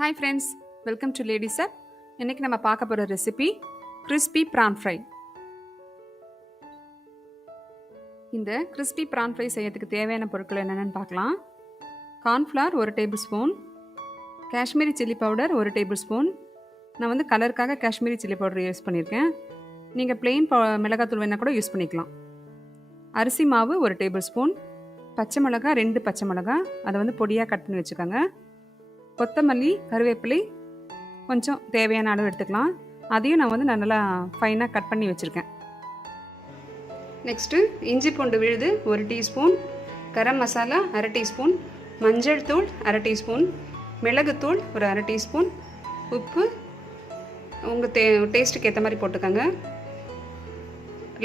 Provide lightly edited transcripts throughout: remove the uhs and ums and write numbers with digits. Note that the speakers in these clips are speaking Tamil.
Hi friends, welcome to Ladies Up. இன்னைக்கு நம்ம பார்க்க போற ரெசிபி crispy prawn fry. இந்த crispy prawn fry செய்யறதுக்கு தேவையான பொருட்கள் என்னென்னு பார்க்கலாம். corn flour 1 tablespoon, Kashmiri chilli powder 1 tablespoon. நான் வந்து கலருக்காக காஷ்மீரி சில்லி பவுடர் யூஸ் பண்ணியிருக்கேன். நீங்கள் plain மிளகாத்தூள் வேணால் கூட யூஸ் பண்ணிக்கலாம். அரிசி மாவு 1 டேபிள்ஸ்பூன், பச்சை மிளகாய் 2 பச்சை மிளகாய் அதை வந்து பொடியாக கட் பண்ணி வச்சுக்கோங்க. கொத்தமல்லி கருவேப்பிலை கொஞ்சம் தேவையான அளவு எடுத்துக்கலாம். அதையும் நான் வந்து நல்லா ஃபைனாக கட் பண்ணி வச்சுருக்கேன். நெக்ஸ்ட்டு இஞ்சி பூண்டு விழுது 1 டீஸ்பூன், கரம் மசாலா 1/2 டீஸ்பூன், மஞ்சள் தூள் 1/2 டீஸ்பூன், மிளகுத்தூள் ஒரு 1/2 டீஸ்பூன், உப்பு உங்கள் டேஸ்ட்டுக்கு ஏற்ற மாதிரி போட்டுக்கோங்க.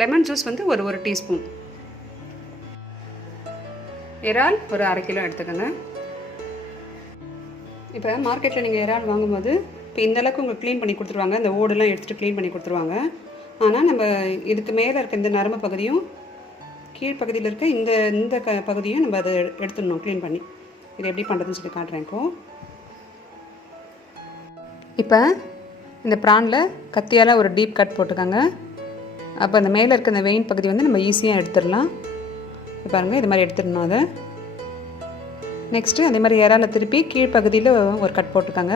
லெமன் ஜூஸ் வந்து ஒரு டீஸ்பூன், இறால் ஒரு 1/2 கிலோ எடுத்துக்கோங்க. இப்போ மார்க்கெட்டில் நீங்கள் இறால் வாங்கும்போது இப்போ இந்தளவுக்கு உங்களுக்கு க்ளீன் பண்ணி கொடுத்துருவாங்க, இந்த ஓடெல்லாம் எடுத்துகிட்டு க்ளீன் பண்ணி கொடுத்துருவாங்க. ஆனால் நம்ம இதுக்கு மேலே இருக்க இந்த நரம்பு பகுதியும் கீழ்ப்பகுதியில் இருக்க இந்த பகுதியும் நம்ம அதை எடுத்துடணும் க்ளீன் பண்ணி. இது எப்படி பண்ணுறதுன்னு சொல்லி காட்டுறேன். இப்போ இந்த ப்ரானில் கத்தியால் ஒரு டீப் கட் போட்டுக்கோங்க. அப்போ அந்த மேலே இருக்க இந்த வெயின் பகுதி வந்து நம்ம ஈஸியாக எடுத்துடலாம். பாருங்கள், இது மாதிரி எடுத்துடணும். அதை நெக்ஸ்ட்டு அதே மாதிரி இறால திருப்பி கீழ்ப்பகுதியில் ஒரு கட் போட்டுக்கோங்க.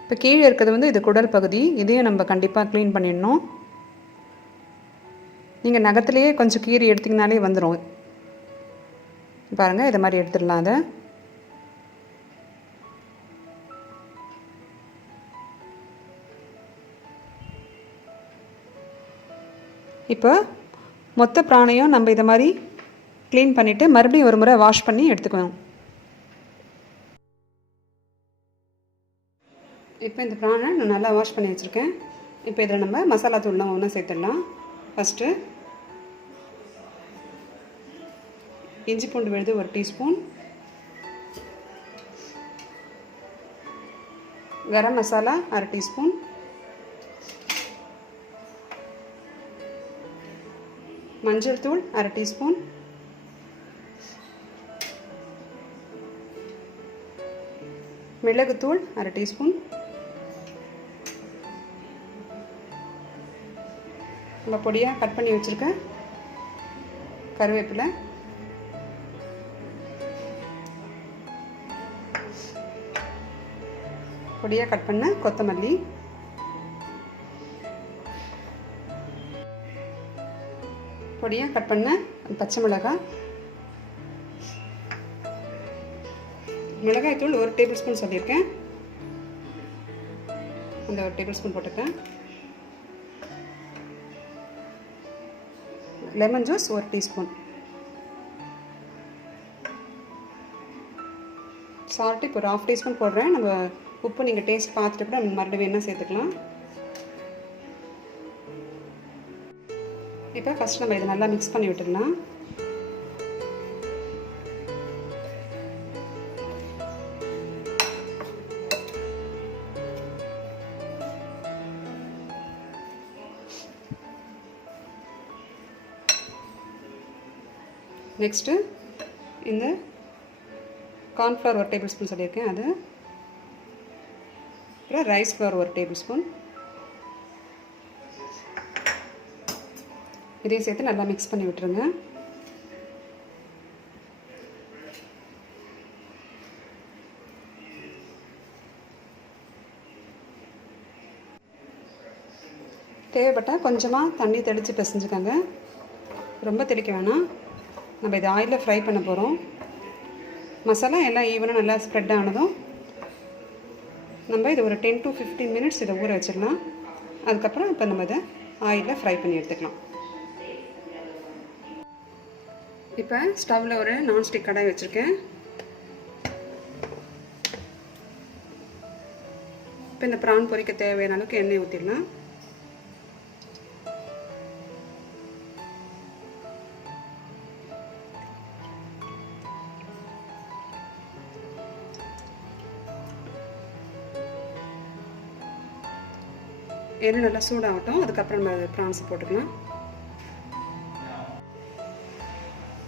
இப்போ கீழே இருக்கிறது வந்து இது குடல் பகுதி, இதையும் நம்ம கண்டிப்பாக க்ளீன் பண்ணிடணும். நீங்கள் நகத்துலேயே கொஞ்சம் கீறி எடுத்திங்கனாலே வந்துடும். பாருங்கள், இதை மாதிரி எடுத்துடலாம். அதை இப்போ மொத்த பிராணையும் நம்ம இதை மாதிரி க்ளீன் பண்ணிவிட்டு மறுபடியும் ஒரு முறை வாஷ் பண்ணி எடுத்துக்கணும். இப்போ இந்த ப்ரானை நான் நல்லா வாஷ் பண்ணி வச்சுருக்கேன். இப்போ இதில் நம்ம மசாலா தூள்லாம் ஒன்றா சேர்த்துடலாம். ஃபஸ்ட்டு இஞ்சி பூண்டு விழுது 1 டீஸ்பூன், கரம் மசாலா 1/2 டீஸ்பூன், மஞ்சள் தூள் 1/2 டீஸ்பூன், மிளகுத்தூள் 1/2 டீஸ்பூன், நம்ம பொடியாக கட் பண்ணி வச்சுருக்க கருவேப்பிலை, பொடியாக கட் பண்ண கொத்தமல்லி, பொடியாக கட் பண்ண பச்சை மிளகாய், மிளகாய் தூள் 1 டேபிள்ஸ்பூன் சொல்லியிருக்கேன், அந்த 1 டேபிள்ஸ்பூன் போட்டுக்கேன். லெமன் ஜூஸ் 1 டீஸ்பூன், சால்ட்டு இப்போ ஒரு 1/2 டீஸ்பூன் போடுறேன். நம்ம உப்பு நீங்கள் டேஸ்ட் பார்த்துட்டு கூட மறுபடியும் வேணால் சேர்த்துக்கலாம். இப்போ ஃபஸ்ட் நம்ம இதை நல்லா மிக்ஸ் பண்ணி விட்டுடலாம். நெக்ஸ்ட்டு இந்த கார்ன்ஃப்ளவர் 1 டேபிள்ஸ்பூன் சொல்லியிருக்கேன், அது அப்புறம் ரைஸ் ஃப்ளவர் 1 டேபிள்ஸ்பூன், இதையும் சேர்த்து நல்லா மிக்ஸ் பண்ணி விட்டுருங்க. தேவைப்பட்டால் கொஞ்சமாக தண்ணி தெளித்து பிசைஞ்சுக்கோங்க, ரொம்ப தெளிக்க வேணாம். நம்ம இதை ஆயிலில் ஃப்ரை பண்ண போகிறோம். மசாலா எல்லாம் ஈவனாக நல்லா ஸ்ப்ரெட் ஆனதும் நம்ம இதை ஒரு 10 to 15 மினிட்ஸ் இதை ஊற வச்சிடலாம். அதுக்கப்புறம் இப்போ நம்ம இதை ஆயிலில் ஃப்ரை பண்ணி எடுத்துக்கலாம். இப்போ ஸ்டவ்வில் ஒரு நான்ஸ்டிக் கடாய் வச்சுருக்கேன். இப்போ இந்த ப்ரான் பொரிக்க தேவையான அளவுக்கு எண்ணெய் ஊற்றிடலாம். எண்ணெய் நல்லா சூடாகட்டும், அதுக்கப்புறம் நம்ம ப்ரான்ஸை போட்டுக்கலாம்.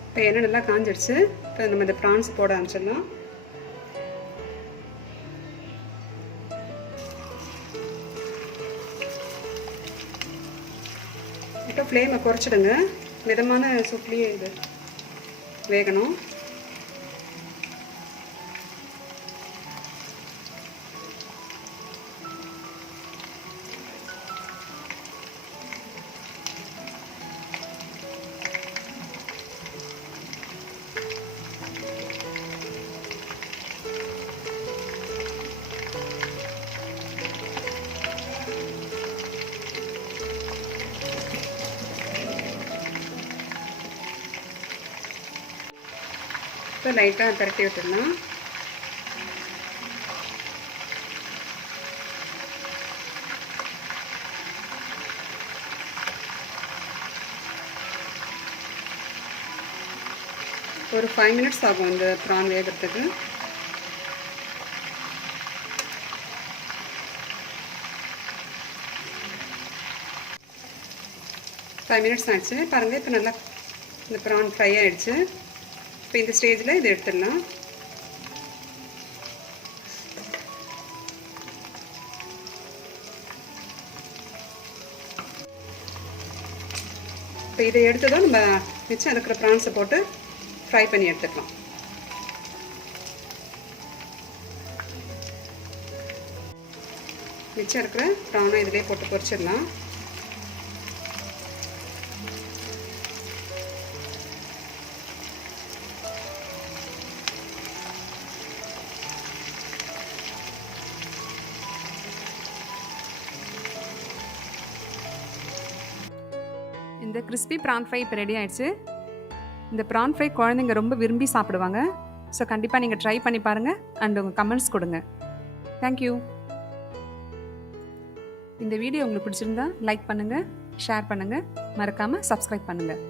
இப்போ எண்ணெய் நல்லா காஞ்சிடுச்சு. இப்போ நம்ம இந்த ப்ரான்ஸ் போட ஆரம்பிச்சிடலாம். இப்போ ஃப்ளேமை குறைச்சிடுங்க. மிதமான சூட்லேயே இது வேகணும். இப்போ லைட்டாக பரட்டி விட்டுடலாம். ஒரு 5 மினிட்ஸ் ஆகும் இந்த ப்ரான் வேகிறதுக்கு. ஃபைவ் மினிட்ஸ் ஆச்சு பாருங்கள். இப்போ நல்லா இந்த ப்ரான் ஃப்ரை ஆகிடுச்சு. இப்போ இந்த ஸ்டேஜில் இதை எடுத்துடலாம். இப்போ இதை எடுத்ததும் நம்ம மிச்சம் இருக்கிற ப்ரான்ஸை போட்டு ஃப்ரை பண்ணி எடுத்துக்கலாம். மிச்சம் இருக்கிற ப்ரானை இதிலே போட்டு பொரிச்சிடலாம். இந்த கிறிஸ்பி ப்ரான் ஃப்ரை இப்போ ரெடி ஆகிடுச்சு. இந்த ப்ரான் ஃப்ரை குழந்தைங்க ரொம்ப விரும்பி சாப்பிடுவாங்க. ஸோ கண்டிப்பாக நீங்கள் ட்ரை பண்ணி பாருங்கள் அண்ட் உங்கள் கமெண்ட்ஸ் கொடுங்க. தேங்க்யூ. இந்த வீடியோ உங்களுக்கு பிடிச்சிருந்தா லைக் பண்ணுங்கள், ஷேர் பண்ணுங்கள், மறக்காமல் சப்ஸ்கிரைப் பண்ணுங்கள்.